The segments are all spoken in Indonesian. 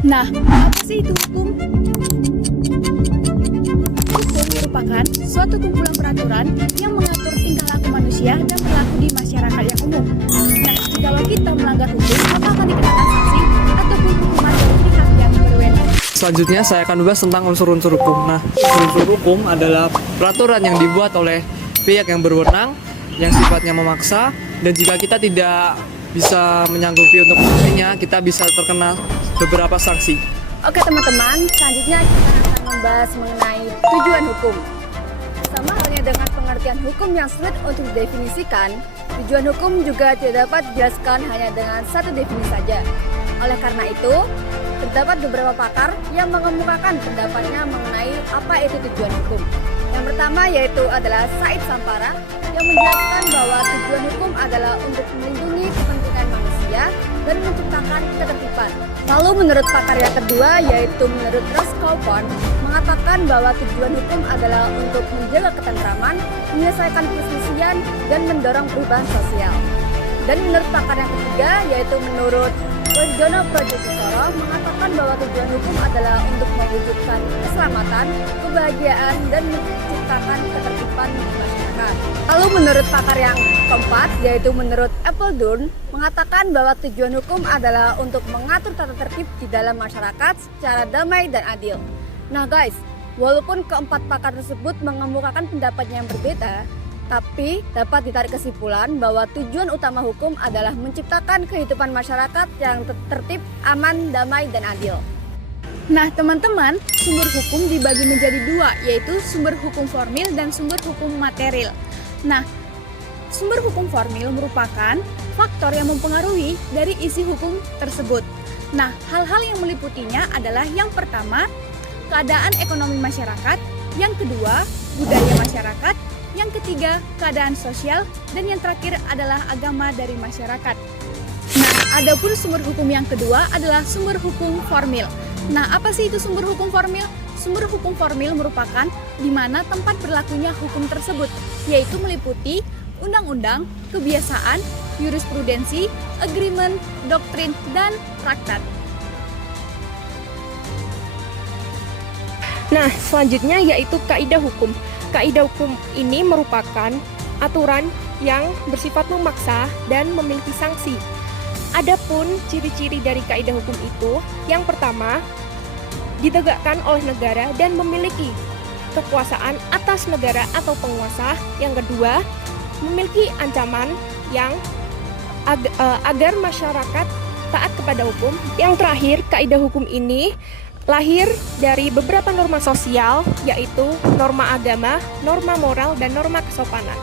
Nah, apa sih itu hukum? Hukum merupakan suatu kumpulan peraturan yang mengatur tingkah laku manusia dan berlaku di masyarakat yang umum. Nah, jikalau kita melanggar hukum, maka akan dikenakan sanksi ataupun hukuman dari pihak yang berwenang. Selanjutnya saya akan membahas tentang unsur-unsur hukum. Nah, unsur hukum adalah peraturan yang dibuat oleh pihak yang berwenang yang sifatnya memaksa, dan jika kita tidak bisa menyanggupi untuk memenuhinya, kita bisa terkena beberapa sanksi. Oke teman-teman, selanjutnya kita akan membahas mengenai tujuan hukum. Sama halnya dengan pengertian hukum yang sulit untuk didefinisikan, tujuan hukum juga tidak dapat dijelaskan hanya dengan satu definisi saja. Oleh karena itu, terdapat beberapa pakar yang mengemukakan pendapatnya mengenai apa itu tujuan hukum. Yang pertama yaitu adalah Said Sampara yang menjelaskan bahwa tujuan hukum adalah untuk melindungi kepentingan manusia dan menciptakan ketertiban. Lalu menurut pakar yang kedua yaitu menurut Ross Coupon mengatakan bahwa tujuan hukum adalah untuk menjaga ketentraman, menyelesaikan perselisihan, dan mendorong perubahan sosial. Dan menurut pakar yang ketiga yaitu menurut Jono Projectoro mengatakan bahwa tujuan hukum adalah untuk mewujudkan keselamatan, kebahagiaan, dan menciptakan ketertiban di masyarakat. Lalu menurut pakar yang keempat, yaitu menurut Appledorn, mengatakan bahwa tujuan hukum adalah untuk mengatur tata tertib di dalam masyarakat secara damai dan adil. Nah guys, walaupun keempat pakar tersebut mengemukakan pendapatnya yang berbeda, tapi dapat ditarik kesimpulan bahwa tujuan utama hukum adalah menciptakan kehidupan masyarakat yang tertib, aman, damai, dan adil. Nah teman-teman, sumber hukum dibagi menjadi dua, yaitu sumber hukum formil dan sumber hukum material. Nah, sumber hukum formil merupakan faktor yang mempengaruhi dari isi hukum tersebut. Nah, hal-hal yang meliputinya adalah yang pertama, keadaan ekonomi masyarakat, yang kedua, budaya masyarakat, yang ketiga, keadaan sosial, dan yang terakhir adalah agama dari masyarakat. Nah, adapun sumber hukum yang kedua adalah sumber hukum formil. Nah, apa sih itu sumber hukum formil? Sumber hukum formil merupakan di mana tempat berlakunya hukum tersebut, yaitu meliputi undang-undang, kebiasaan, jurisprudensi, agreement, doktrin, dan traktat. Nah, selanjutnya yaitu kaidah hukum. Kaidah hukum ini merupakan aturan yang bersifat memaksa dan memiliki sanksi. Adapun ciri-ciri dari kaidah hukum itu, yang pertama, ditegakkan oleh negara dan memiliki kekuasaan atas negara atau penguasa. Yang kedua, memiliki ancaman yang agar masyarakat taat kepada hukum. Yang terakhir, kaidah hukum ini lahir dari beberapa norma sosial, yaitu norma agama, norma moral, dan norma kesopanan.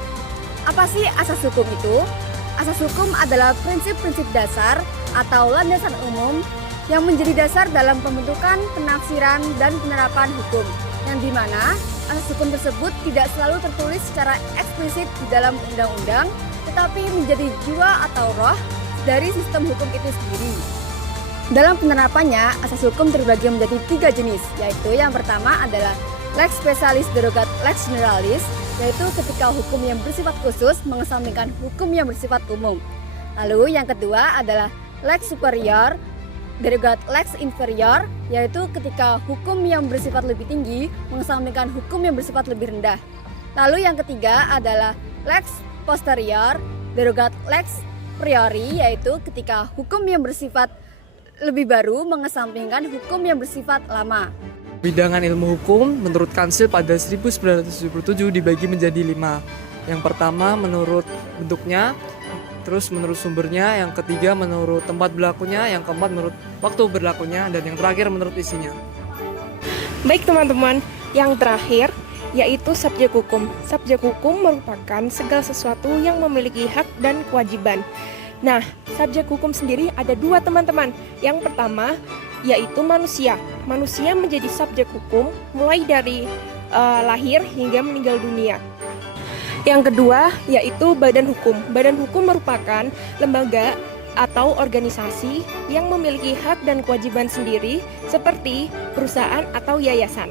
Apa sih asas hukum itu? Asas hukum adalah prinsip-prinsip dasar atau landasan umum yang menjadi dasar dalam pembentukan, penafsiran, dan penerapan hukum, yang dimana asas hukum tersebut tidak selalu tertulis secara eksplisit di dalam undang-undang, tetapi menjadi jiwa atau roh dari sistem hukum itu sendiri. Dalam penerapannya, asas hukum terbagi menjadi 3 jenis, yaitu yang pertama adalah lex specialis derogat lex generalis, yaitu ketika hukum yang bersifat khusus mengesampingkan hukum yang bersifat umum. Lalu yang kedua adalah lex superior derogat lex inferior, yaitu ketika hukum yang bersifat lebih tinggi mengesampingkan hukum yang bersifat lebih rendah. Lalu yang ketiga adalah lex posterior derogat lex priori, yaitu ketika hukum yang bersifat lebih baru mengesampingkan hukum yang bersifat lama. Bidangan ilmu hukum menurut Kansil pada 1977 dibagi menjadi 5. Yang pertama menurut bentuknya, terus menurut sumbernya, yang ketiga menurut tempat berlakunya, yang keempat menurut waktu berlakunya, dan yang terakhir menurut isinya. Baik teman-teman, yang terakhir yaitu subjek hukum. Subjek hukum merupakan segala sesuatu yang memiliki hak dan kewajiban. Nah, subjek hukum sendiri ada 2 teman-teman. Yang pertama yaitu manusia. Manusia menjadi subjek hukum mulai dari lahir hingga meninggal dunia. Yang kedua yaitu badan hukum. Badan hukum merupakan lembaga atau organisasi yang memiliki hak dan kewajiban sendiri seperti perusahaan atau yayasan.